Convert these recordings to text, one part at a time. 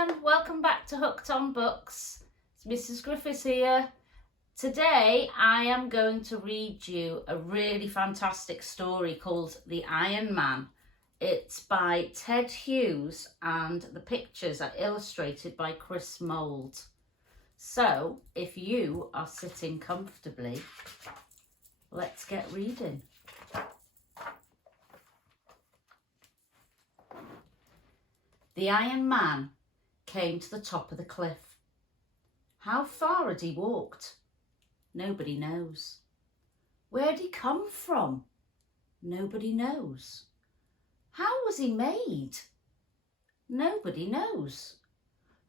everyone, welcome back to Hooked on Books. It's Mrs Griffiths here. Today I am going to read you a really fantastic story called The Iron Man. It's by Ted Hughes and the pictures are illustrated by Mould. So if you are sitting comfortably, let's get reading. The Iron Man came to the top of the cliff. How far had he walked? Nobody knows. Where'd he come from? Nobody knows. How was he made? Nobody knows.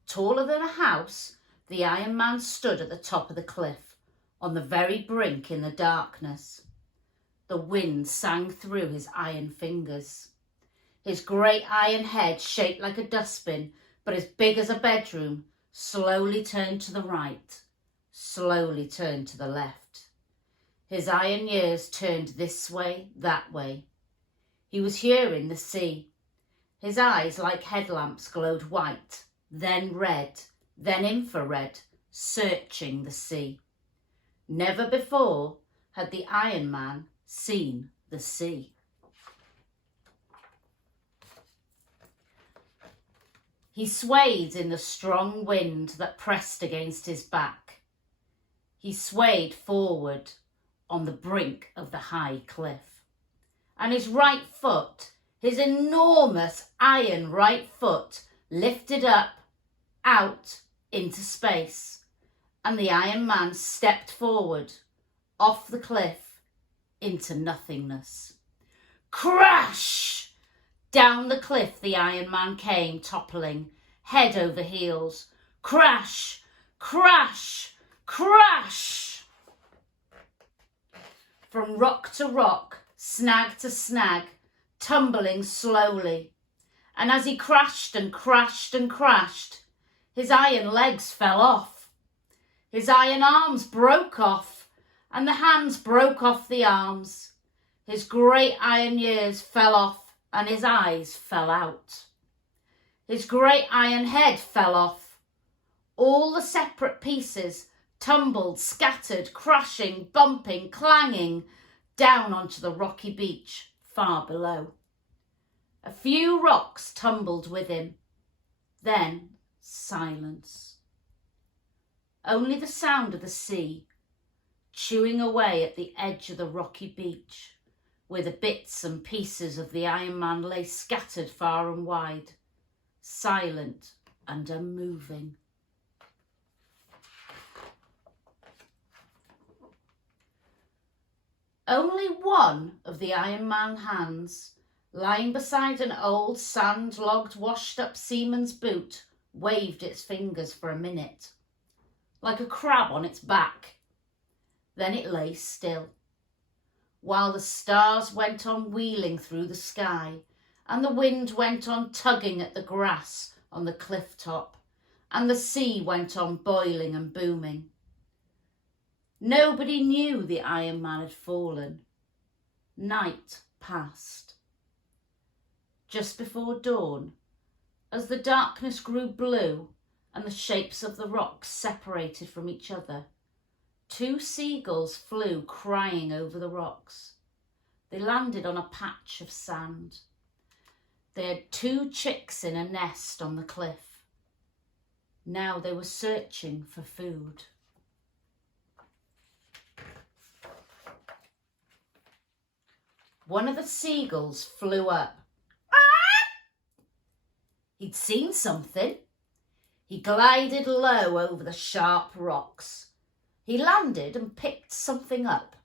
Taller than a house, the Iron Man stood at the top of the cliff, on the very brink in the darkness. The wind sang through his iron fingers. His great iron head, shaped like a dustbin, but as big as a bedroom, slowly turned to the right, slowly turned to the left. His iron ears turned this way, that way. He was hearing the sea. His eyes, like headlamps, glowed white, then red, then infrared, searching the sea. Never before had the Iron Man seen the sea. He swayed in the strong wind that pressed against his back. He swayed forward on the brink of the high cliff. And his right foot, his enormous iron right foot, lifted up, out into space. And the Iron Man stepped forward, off the cliff, into nothingness. Crash! Down the cliff the Iron Man came, toppling, head over heels. Crash! Crash! Crash! From rock to rock, snag to snag, tumbling slowly. And as he crashed and crashed and crashed, his iron legs fell off. His iron arms broke off, and the hands broke off the arms. His great iron ears fell off, and his eyes fell out. His great iron head fell off. All the separate pieces tumbled, scattered, crashing, bumping, clanging down onto the rocky beach far below. A few rocks tumbled with him. Then silence. Only the sound of the sea chewing away at the edge of the rocky beach, where the bits and pieces of the Iron Man lay scattered far and wide, silent and unmoving. Only one of the Iron Man hands, lying beside an old sand-logged, washed-up seaman's boot, waved its fingers for a minute, like a crab on its back. Then it lay still, while the stars went on wheeling through the sky, and the wind went on tugging at the grass on the cliff top, and the sea went on boiling and booming. Nobody knew the Iron Man had fallen. Night passed. Just before dawn, as the darkness grew blue and the shapes of the rocks separated from each other, 2 seagulls flew crying over the rocks. They landed on a patch of sand. They had 2 chicks in a nest on the cliff. Now they were searching for food. One of the seagulls flew up. He'd seen something. He glided low over the sharp rocks. He landed and picked something up,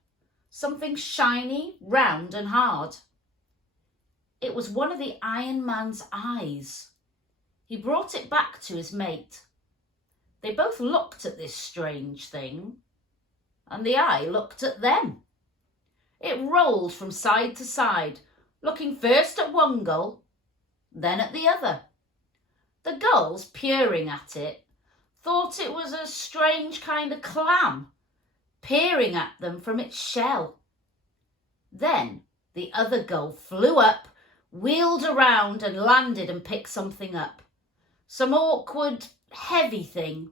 something shiny, round and hard. It was one of the Iron Man's eyes. He brought it back to his mate. They both looked at this strange thing, and the eye looked at them. It rolled from side to side, looking first at one gull, then at the other. The gulls, peering at it, thought it was a strange kind of clam, peering at them from its shell. Then the other gull flew up, wheeled around and landed and picked something up. some awkward, heavy thing.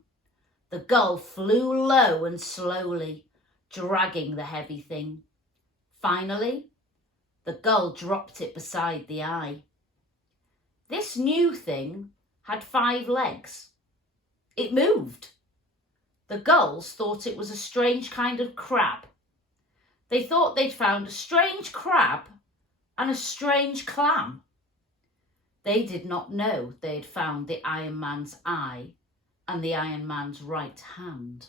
The gull flew low and slowly, dragging the heavy thing. Finally, the gull dropped it beside the eye. This new thing had 5 legs. It moved. The gulls thought it was a strange kind of crab. They thought they'd found a strange crab and a strange clam. They did not know they had found the Iron Man's eye and the Iron Man's right hand.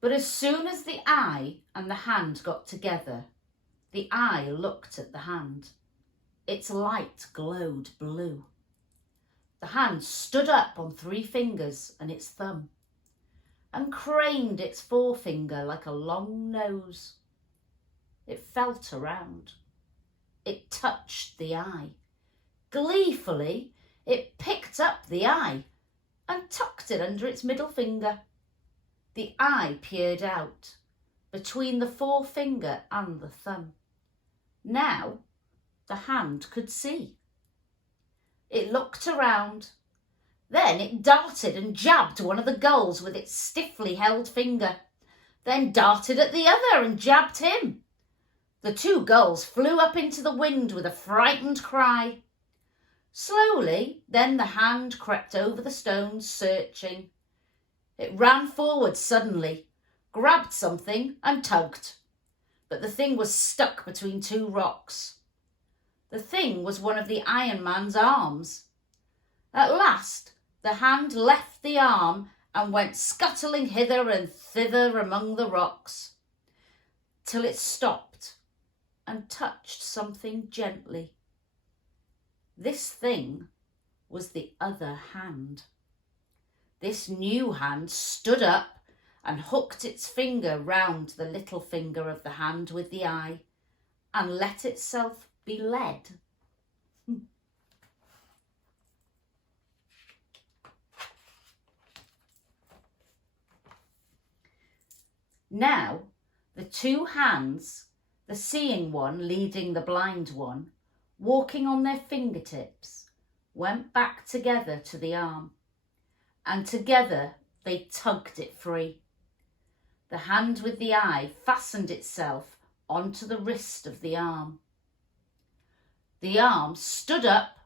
But as soon as the eye and the hand got together, the eye looked at the hand. Its light glowed blue. The hand stood up on 3 fingers and its thumb, and craned its forefinger like a long nose. It felt around. It touched the eye. Gleefully, it picked up the eye and tucked it under its middle finger. The eye peered out between the forefinger and the thumb. Now the hand could see. It looked around. Then it darted and jabbed one of the gulls with its stiffly held finger, then darted at the other and jabbed him. The 2 gulls flew up into the wind with a frightened cry. Slowly, then the hand crept over the stones, searching. It ran forward suddenly, grabbed something and tugged, but the thing was stuck between 2 rocks. The thing was one of the Iron Man's arms. At last, the hand left the arm and went scuttling hither and thither among the rocks, till it stopped and touched something gently. This thing was the other hand. This new hand stood up and hooked its finger round the little finger of the hand with the eye and let itself be led. Now, the 2 hands, the seeing one leading the blind one, walking on their fingertips, went back together to the arm, and together they tugged it free. The hand with the eye fastened itself onto the wrist of the arm. The arm stood up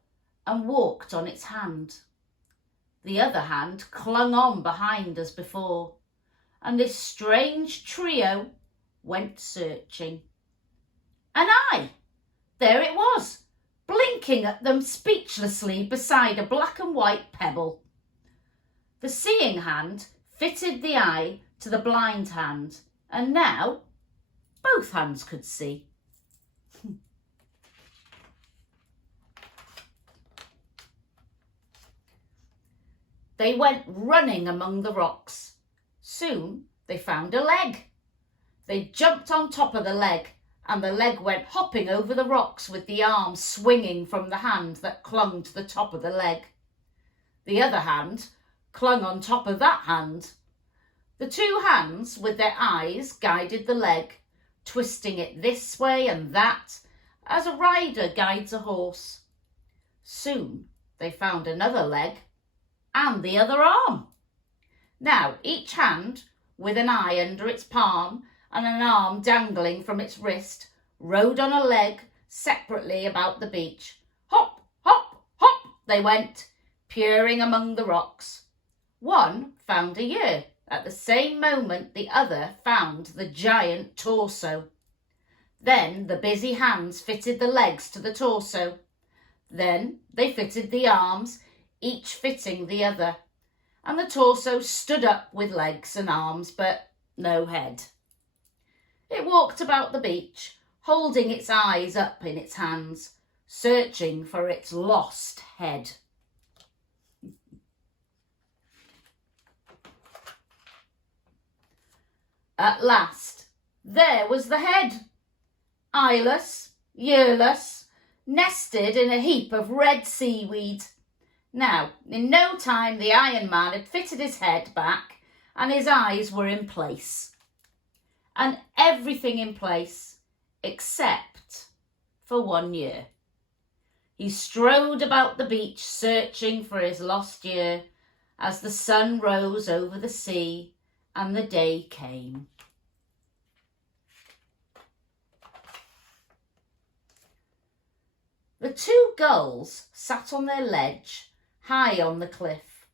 and walked on its hand. The other hand clung on behind as before, and this strange trio went searching. An eye! There it was, blinking at them speechlessly beside a black and white pebble. The seeing hand fitted the eye to the blind hand, and now both hands could see. They went running among the rocks. Soon they found a leg. They jumped on top of the leg, and the leg went hopping over the rocks with the arm swinging from the hand that clung to the top of the leg. The other hand clung on top of that hand. The 2 hands with their eyes guided the leg, twisting it this way and that, as a rider guides a horse. Soon they found another leg and the other arm. Now each hand, with an eye under its palm and an arm dangling from its wrist, rode on a leg separately about the beach. Hop, hop, hop they went, peering among the rocks. One found a ear. At the same moment the other found the giant torso. Then the busy hands fitted the legs to the torso. Then they fitted the arms, each fitting the other, and the torso stood up with legs and arms, but no head. It walked about the beach, holding its eyes up in its hands, searching for its lost head. At last, there was the head, eyeless, earless, nested in a heap of red seaweed. Now, in no time, the Iron Man had fitted his head back and his eyes were in place. and everything in place except for 1 year. He strode about the beach searching for his lost year as the sun rose over the sea and the day came. The two gulls sat on their ledge high on the cliff.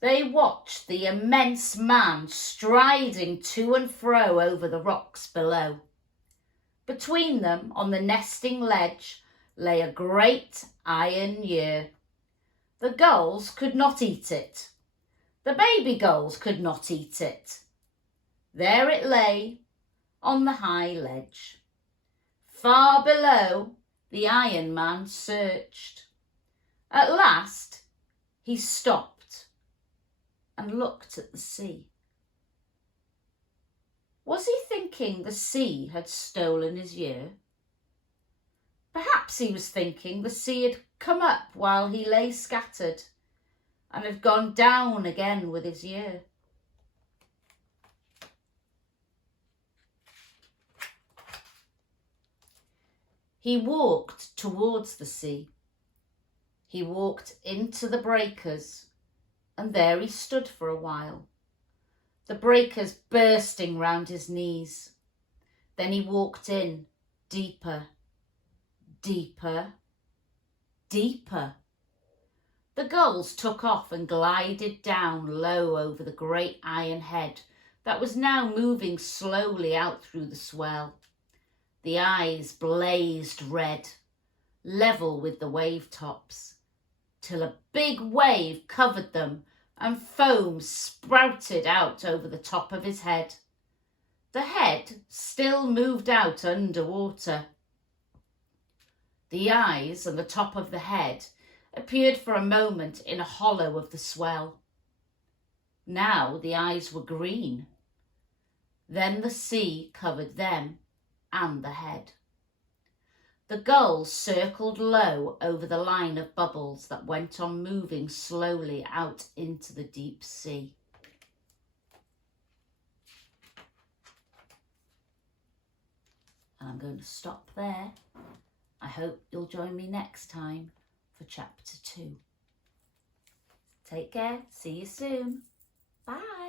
They watched the immense man striding to and fro over the rocks below. Between them, on the nesting ledge, lay a great iron ear. The gulls could not eat it. The baby gulls could not eat it. There it lay on the high ledge. Far below, the Iron Man searched. At last, he stopped and looked at the sea. Was he thinking the sea had stolen his year? Perhaps he was thinking the sea had come up while he lay scattered and had gone down again with his year. He walked towards the sea. He walked into the breakers, and there he stood for a while, the breakers bursting round his knees. Then he walked in, deeper, deeper, deeper. The gulls took off and glided down low over the great iron head that was now moving slowly out through the swell. The eyes blazed red, level with the wave tops, till a big wave covered them and foam sprouted out over the top of his head. The head still moved out underwater. The eyes and the top of the head appeared for a moment in a hollow of the swell. Now the eyes were green. Then the sea covered them and the head. The gulls circled low over the line of bubbles that went on moving slowly out into the deep sea. And I'm going to stop there. I hope you'll join me next time for chapter 2. Take care. See you soon. Bye.